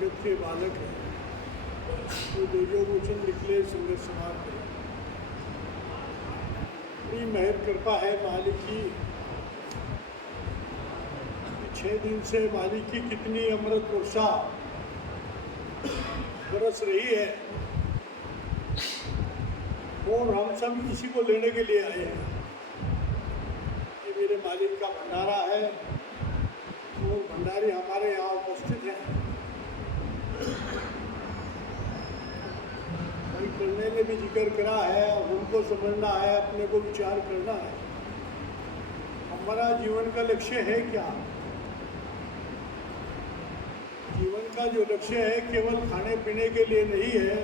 जगत के बालक हैं, तो देजो गोचन निकले संगत समार करें। बड़ी मेहर कृपा है मालिक की। 6 दिन से मालिक की कितनी अमृत वर्षा बरस रही है और हम सब इसी को लेने के लिए आए हैं। ये मेरे मालिक का भंडारा है और भंडारी हमारे यहाँ उपस्थित हैं। भाई करने ने भी जिक्र करा है, उनको समझना है, अपने को विचार करना है। हमारा जीवन का लक्ष्य है क्या? जीवन का जो लक्ष्य है केवल खाने पीने के लिए नहीं है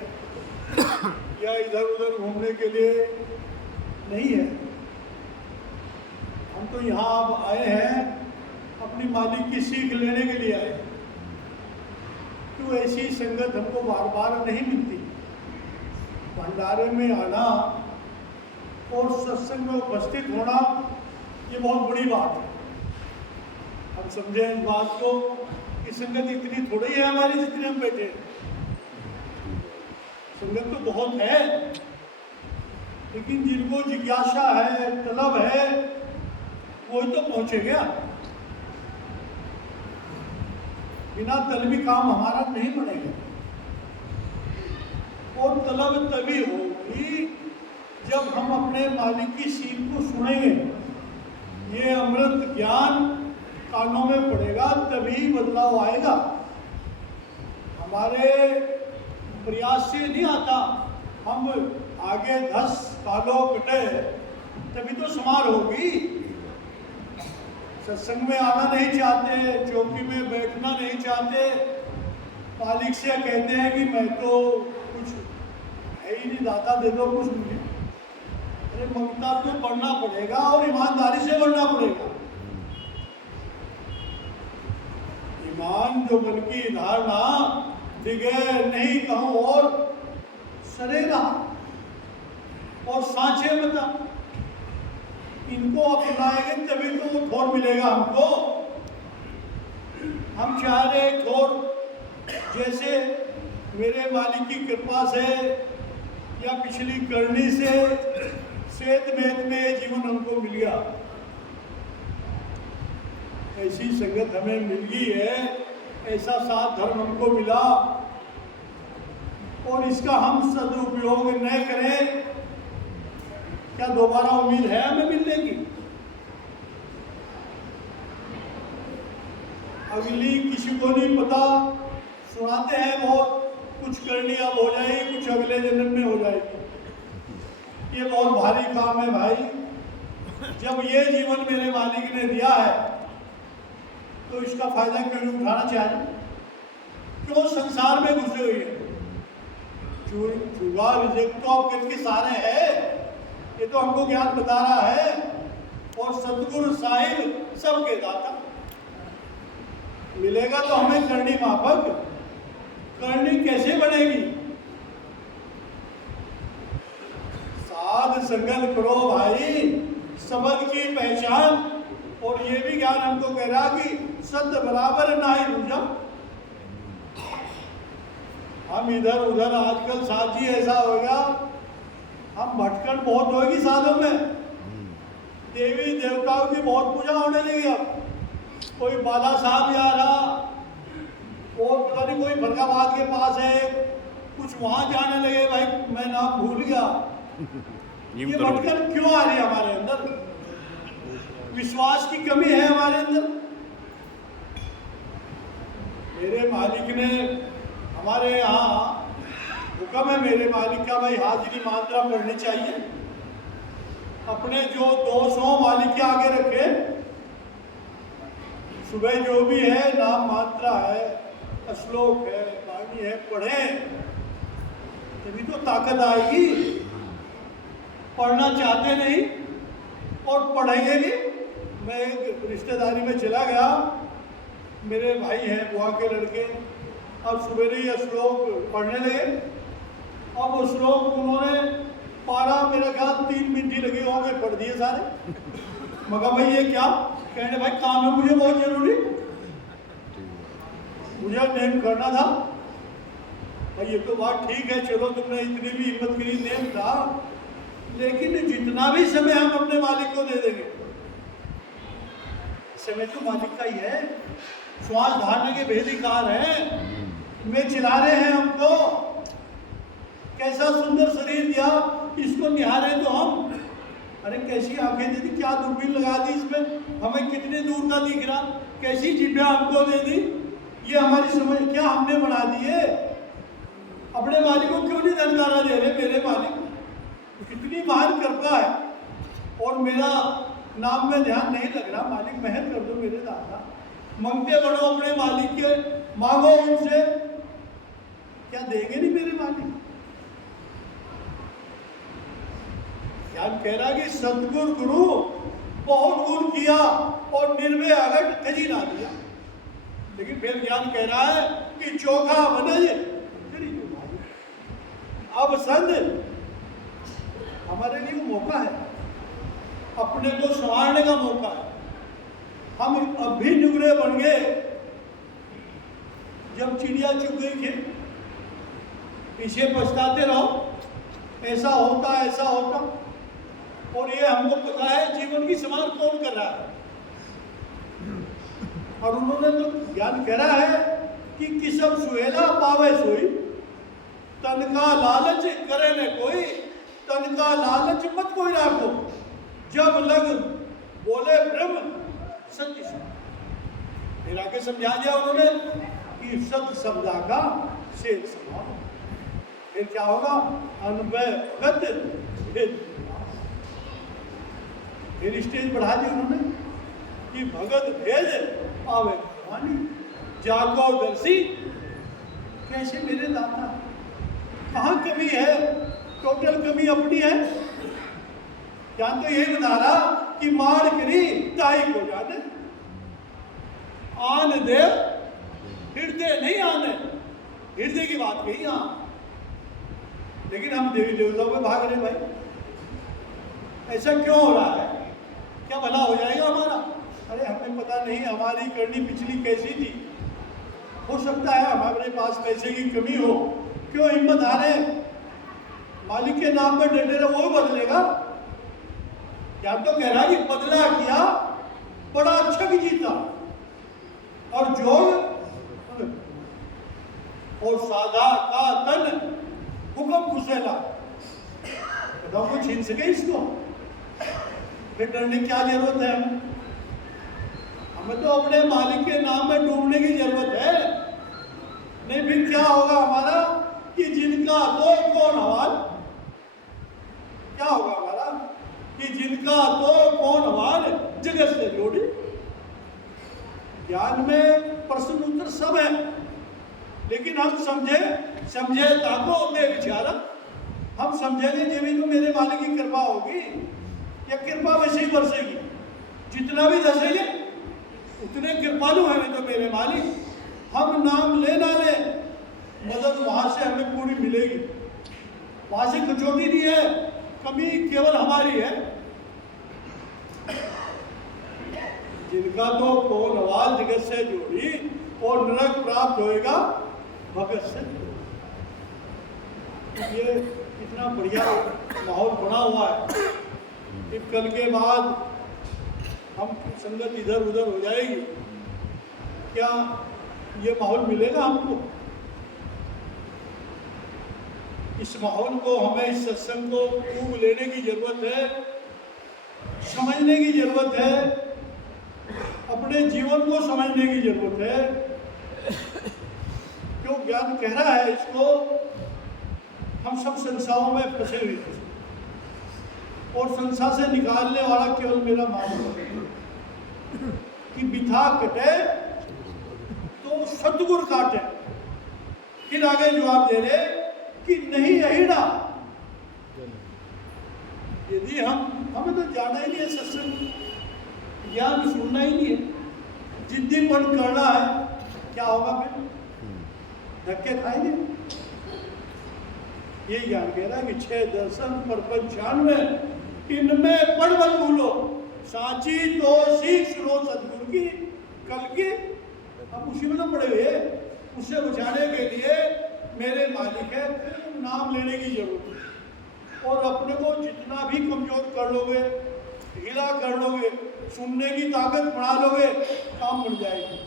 या इधर उधर घूमने के लिए नहीं है। हम तो यहाँ अब आए हैं अपनी मालिक की सीख लेने के लिए आए हैं। क्यों ऐसी संगत हमको बार बार नहीं मिलती। भंडारे में आना और सत्संग में उपस्थित होना ये बहुत बड़ी बात है। हम समझें इस बात को कि संगत इतनी थोड़ी है हमारी जितने हम बैठे हैं। संगत तो बहुत है, लेकिन जिनको जिज्ञासा है, तलब है, वही तो पहुंचेगा। बिना तलबी काम हमारा नहीं बनेगा। और तलब तभी होगी जब हम अपने मालिक की सीख को सुनेंगे। ये अमृत ज्ञान कानों में पड़ेगा तभी बदलाव आएगा। हमारे प्रयास से नहीं आता। हम आगे 10 सालों कटे तभी तो समार होगी। सत्संग में आना नहीं चाहते, चौकी में बैठना नहीं चाहते, मालिक से कहते हैं कि मैं तो कुछ है ही नहीं, दाता दे दो कुछ मुझे। अरे ममता तो बढ़ना पड़ेगा और ईमानदारी से बढ़ना पड़ेगा। ईमान जो मन की धारणा दिगे नहीं कहूँ और सरेगा और सांचे बता, इनको अपनाएंगे तभी तो ठोर मिलेगा हमको। हम चाह रहे ठोर जैसे मेरे मालिक की कृपा से या पिछली करनी से सेत मेत में जीवन हमको मिल गया। ऐसी संगत हमें मिल गई है, ऐसा साथ धर्म हमको मिला और इसका हम सदुपयोग न करें, क्या दोबारा उम्मीद है हमें मिलने की? अगली किसी को नहीं पता, सुनाते हैं बहुत, कुछ करनी अब हो जाएगी, कुछ अगले जन्म में हो जाएगी। ये बहुत भारी काम है भाई। जब ये जीवन मेरे मालिक ने दिया है तो इसका फायदा क्यों नहीं उठाना चाहिए? क्यों संसार में घुसे हुए हैं? चूगा रिजेक्ट तो आप के सारे हैं, ये तो हमको ज्ञान बता रहा है। और सतगुरु साहिब सबके दाता। मिलेगा तो हमें करनी माफक। करनी कैसे बनेगी? साध संगत करो भाई, सबद की पहचान। और ये भी ज्ञान हमको कह रहा कि सत्य बराबर ना ही रूझा। हम इधर उधर आजकल साथी ऐसा होगा, हम भटकन बहुत होगी सालों में। देवी देवताओं की बहुत पूजा होने लगी। अब कोई बाला साहब जा रहा और पता नहीं कोई फरगाबाद के पास है, कुछ वहां जाने लगे। भाई मैं नाम भूल गया। ये भटकन क्यों आ रही है हमारे अंदर? विश्वास की कमी है हमारे अंदर। मेरे मालिक ने हमारे यहाँ हुक्म है मेरे मालिक का, भाई हाजिरी मात्रा पढ़नी चाहिए। अपने जो 200 मालिक के आगे रखे, सुबह जो भी है नाम मात्रा है, श्लोक है, वाणी है, पढ़े तभी तो ताकत आएगी। पढ़ना चाहते नहीं और पढ़ेंगे भी। मैं एक रिश्तेदारी में चला गया, मेरे भाई हैं बुआ के लड़के, अब सवेरे ही श्लोक पढ़ने लगे। अब वो श्लोक उन्होंने पारा मेरा ख्याल 3 मिनट ही लगे होंगे, पढ़ दिए सारे। मगर भाई ये क्या? कहने भाई काम है मुझे बहुत जरूरी। मुझे नेम करना था भाई, ये तो बात ठीक है, चलो तुमने इतनी भी हिम्मत करी, नेम था, लेकिन जितना भी समय हम अपने मालिक को दे देंगे, समय तो मालिक का ही है। श्वास धारने के भेदिकार हैं, में चिल्ला रहे हैं हमको, कैसा सुंदर शरीर दिया, इसको निहारे तो हम, अरे कैसी आंखें दे दी, क्या दूरबीन लगा दी इसमें, हमें कितने दूर का दिख रहा, कैसी जिभ्या हमको दे दी, ये हमारी समझ क्या हमने बना दिए। अपने मालिक को क्यों नहीं धनकारा दे रहे, मेरे मालिक कितनी महान कृपा है, और मेरा नाम में ध्यान नहीं लग रहा, मालिक मेहर कर दो मेरे दादा, मंगते बढ़ो अपने मालिक के, मांगो उनसे, क्या देंगे नहीं मेरे मालिक। ज्ञान कह रहा कि सतगुरु गुरु बहुत गुण किया और निर्भय अगट खजीना दिया, लेकिन फिर ज्ञान कह रहा है कि चोखा बनज अब संत हमारे लिए मौका है, अपने को संवारने का मौका है। हम अब भी नुगरे बन गए, जब चिड़िया चुग गई थी, पीछे पछताते रहो, ऐसा होता ऐसा होता, और ये हमको पता है जीवन की संभाल कौन कर रहा है। और उन्होंने तो ज्ञान कह रहा है कि किसम सुहेला पावे सोई, तन का लालच करे न कोई, तन का लालच मत कोई राखो, जब लग बोले ब्रह्म सत्य सुन। फिर आके समझा दिया उन्होंने कि सत्य शब्दा का शेर समाओ, फिर क्या होगा, अनुभव गत, फिर स्टेज बढ़ा दी उन्होंने कि भगत भेद पावे भगवानी, जागो दर्शी। कैसे मेरे दाता, कहाँ कमी है, टोटल कमी अपनी है। या तो ये बता रहा कि मार करी ताई को जाने, आन दे हृदय नहीं आने, हृदय की बात कही हाँ, लेकिन हम देवी देवताओं में भाग रहे भाई। ऐसा क्यों हो रहा है, क्या भला हो जाएगा हमारा? अरे हमें पता नहीं हमारी करनी पिछली कैसी थी, हो सकता है हमारे पास पैसे की कमी हो, क्यों हिम्मत हारे, मालिक के नाम पर डटे रहे, वो बदलेगा। क्या तो कह रहा है कि बदला किया बड़ा अच्छा भी जीता, और जोग और साधा का तन हुक्म कुशेला, बताओ कोई छीन सके इसको? फिर डरने की क्या जरूरत है? हमें तो अपने मालिक के नाम में डूबने की जरूरत है। नहीं फिर क्या होगा हमारा कि जिनका तो कौन हवाल, क्या होगा हमारा कि जिनका तो कौन हवाल जगत से जोड़ी। ज्ञान में प्रश्न उत्तर सब है, लेकिन हम समझे ताको में विचारा, हम समझेंगे जब तो मेरे मालिक की कृपा होगी, या कृपा वैसे ही बरसेगी, जितना भी दसेंगे उतने कृपालु हैं तो मेरे मालिक। हम नाम ले ना ले, मदद वहां से हमें पूरी मिलेगी, वहां से कचौटी नहीं है, कमी केवल हमारी है। जिनका तो कौन हवाल जगत से जोड़ी, और नरक प्राप्त होएगा भगत से। ये इतना बढ़िया माहौल बना हुआ है कि कल के बाद हम संगत इधर उधर हो जाएगी, क्या ये माहौल मिलेगा हमको? इस माहौल को, हमें इस सत्संग को खूब लेने की जरूरत है, समझने की जरूरत है, अपने जीवन को समझने की जरूरत है। क्यों ज्ञान कह रहा है इसको, हम सब संसारों में फंसे हुए थे, और संसार से निकालने वाला केवल मेरा मालिक है। कि बिथा कटे तो सतगुरु काटे। फिर आगे जवाब दे रहे कि नहीं अहिड़ा, यदि हमें तो जाना ही नहीं है सत्संग, ज्ञान सुनना ही नहीं है, जिद्दीपन करना है, क्या होगा फिर? धक्के खाएंगे। ये ज्ञान कह रहा है कि 6 दर्शन पर 95 इनमें पढ़ मत भूलो, सांची तो सीख सुनो सतगुरु की, कल की हम उसी में तो पड़े हुए। उसे बुझाने के लिए मेरे मालिक है, फिर नाम लेने की जरूरत है। और अपने को जितना भी कमजोर कर लोगे, ढीला कर लोगे, सुनने की ताकत बढ़ा लोगे, काम बन जाएगी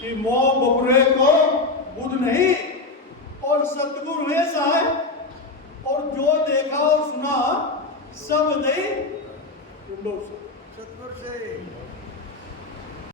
कि मोह बबुरे को बुध नहीं और सतगुरु है सहाय, और जो देखा और सुना सब नहीं सतगुरु से